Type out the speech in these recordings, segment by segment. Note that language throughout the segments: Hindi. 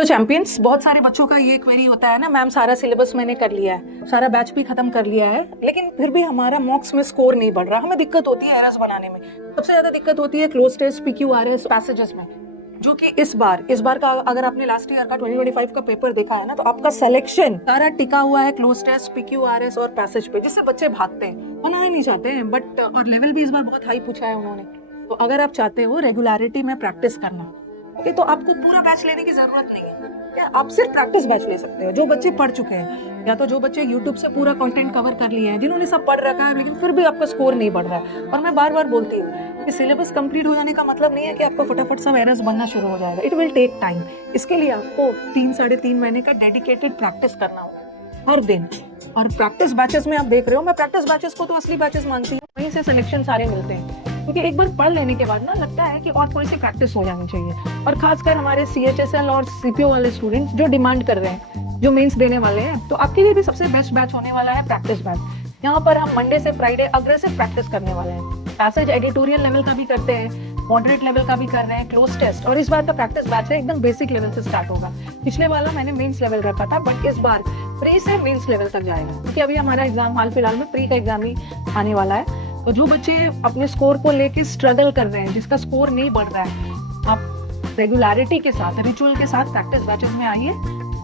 हेलो चैंपियंस, बहुत सारे बच्चों का ये क्वेरी होता है ना, मैम सारा सिलेबस मैंने कर लिया है, सारा बैच भी खत्म कर लिया है, लेकिन फिर भी हमारा मॉक्स में स्कोर नहीं बढ़ रहा। हमें दिक्कत होती है एरर्स बनाने में। सबसे ज्यादा दिक्कत होती है क्लोज टेस्ट, PQRS, पैसेजेस में, जो कि इस बार का अगर आपने लास्ट ईयर का 2025 का पेपर देखा है ना, तो आपका सिलेक्शन सारा टिका हुआ है क्लोज टेस्ट, PQRS और पैसेज पे, जिससे बच्चे भागते हैं, बनाना नहीं चाहते हैं। बट और लेवल भी इस बार बहुत हाई पूछा है उन्होंने। तो अगर आप चाहते हो रेगुलरिटी में प्रैक्टिस करना, ओके, तो आपको पूरा बैच लेने की जरूरत नहीं है। क्या आप सिर्फ प्रैक्टिस बैच ले सकते हो, जो बच्चे पढ़ चुके हैं, या तो जो बच्चे YouTube से पूरा कंटेंट कवर कर लिए हैं, जिन्होंने सब पढ़ रखा है लेकिन फिर भी आपका स्कोर नहीं बढ़ रहा है। और मैं बार बार बोलती हूँ कि सिलेबस कंप्लीट हो जाने का मतलब नहीं है कि आपको फटाफट सब एरर्स बनना शुरू हो जाएगा। It will take time. इसके लिए आपको 3-3.5 महीने का डेडिकेटेड प्रैक्टिस करना होगा हर दिन। और प्रैक्टिस बैचेस में आप देख रहे हो, मैं प्रैक्टिस बैचेस को तो असली बैचेस मानती हूँ, वहीं से सिलेक्शन सारे मिलते हैं। क्योंकि एक बार पढ़ लेने के बाद ना लगता है कि और थोड़ी सी प्रैक्टिस हो जानी चाहिए। और खासकर हमारे CHSL और CPO वाले स्टूडेंट्स जो डिमांड कर रहे हैं, जो मेंस देने वाले हैं, तो आपके लिए भी सबसे बेस्ट बैच होने वाला है प्रैक्टिस बैच। यहाँ पर हम मंडे से फ्राइडे अग्रेसिव प्रैक्टिस करने वाले हैं। पैसेज एडिटोरियल लेवल का भी करते हैं, मॉडरेट लेवल का भी कर रहे हैं, क्लोज टेस्ट। और इस बार का प्रैक्टिस बैच है एकदम बेसिक लेवल से स्टार्ट होगा। पिछले वाला मैंने मेंस लेवल रखा था, बट इस बार प्री से मेंस लेवल तक जाएगा, क्योंकि अभी हमारा एग्जाम हाल फिलहाल में प्री का एग्जाम ही आने वाला है। तो जो बच्चे अपने स्कोर को लेके स्ट्रगल कर रहे हैं, जिसका स्कोर नहीं बढ़ रहा है, आप रेगुलरिटी के साथ, रिचुअल के साथ प्रैक्टिस बैचेस में आइए।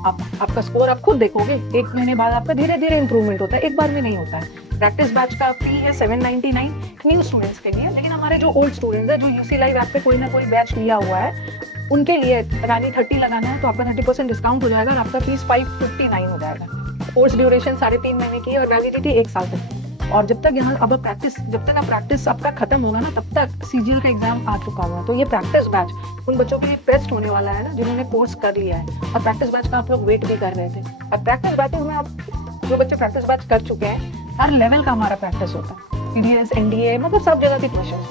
आपका स्कोर आप खुद देखोगे, 1 महीने बाद आपका धीरे धीरे इंप्रूवमेंट होता है, एक बार में नहीं होता है। प्रैक्टिस बैच का फी है 799 न्यू स्टूडेंट्स के लिए, लेकिन हमारे जो ओल्ड स्टूडेंट्स हैं, जो UC लाइव ऐप पे कोई ना कोई बैच लिया हुआ है, उनके लिए रानी 30 लगाना है तो आपका 30% डिस्काउंट हो जाएगा और आपका फीस 559 हो जाएगा। कोर्स ड्यूरेशन 3.5 महीने की और वैलिडिटी 1 साल तक। और जब तक यहाँ अब जब तक प्रैक्टिस आपका खत्म होगा ना, तब तक CGL का एग्जाम आ चुका हुआ है। तो ये प्रैक्टिस बैच उन बच्चों के लिए बेस्ट होने वाला है ना, जिन्होंने कोर्स कर लिया है। और प्रैक्टिस बैच का आप लोग वेट भी कर रहे थे। और प्रैक्टिस बैचेस में आप जो बच्चे प्रैक्टिस बैच कर चुके हैं, हर लेवल का हमारा प्रैक्टिस होता है, PDS, NDA, मतलब सब जगह के क्वेश्चन।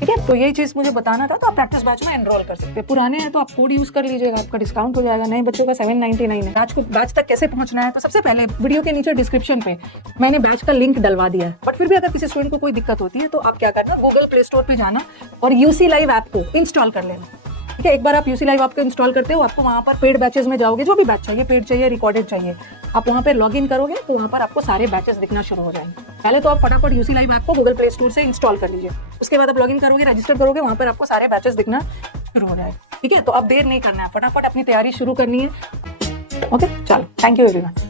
ठीक है, तो यही चीज मुझे बताना था। तो आप प्रैक्टिस बैच में एनरोल कर सकते हैं। पुराने हैं तो आप कोड यूज कर लीजिएगा, आपका डिस्काउंट हो जाएगा। नए बच्चों का 799 है। बैच तक कैसे पहुंचना है, तो सबसे पहले वीडियो के नीचे डिस्क्रिप्शन पे मैंने बैच का लिंक डलवा दिया है। बट फिर भी अगर किसी स्टूडेंट को कोई दिक्कत होती है, तो आप क्या करना, गूगल प्ले स्टोर पे जाना और UC लाइव ऐप को इंस्टॉल कर लेना। ठीक है, एक बार आप UC लाइव ऐप को इंस्टॉल करते हो, आपको वहाँ पर पेड बैचेस में जाओगे, जो भी बैच चाहिए, पेड चाहिए, रिकॉर्डेड चाहिए, आप वहाँ पे लॉग इन करोगे तो वहाँ पर आपको सारे बैचेस दिखना शुरू हो जाएंगे। पहले तो आप फटाफट UC लाइव ऐप को गूगल प्ले स्टोर से इंस्टॉल कर लीजिए। उसके बाद आप लॉग इन करोगे, रजिस्टर करोगे, वहाँ पर आपको सारे बैचेस दिखना शुरू हो जाएगा। ठीक है, तो अब देर नहीं करना है, फटाफट अपनी तैयारी शुरू करनी है। ओके, चलो, थैंक यू एवरीवन।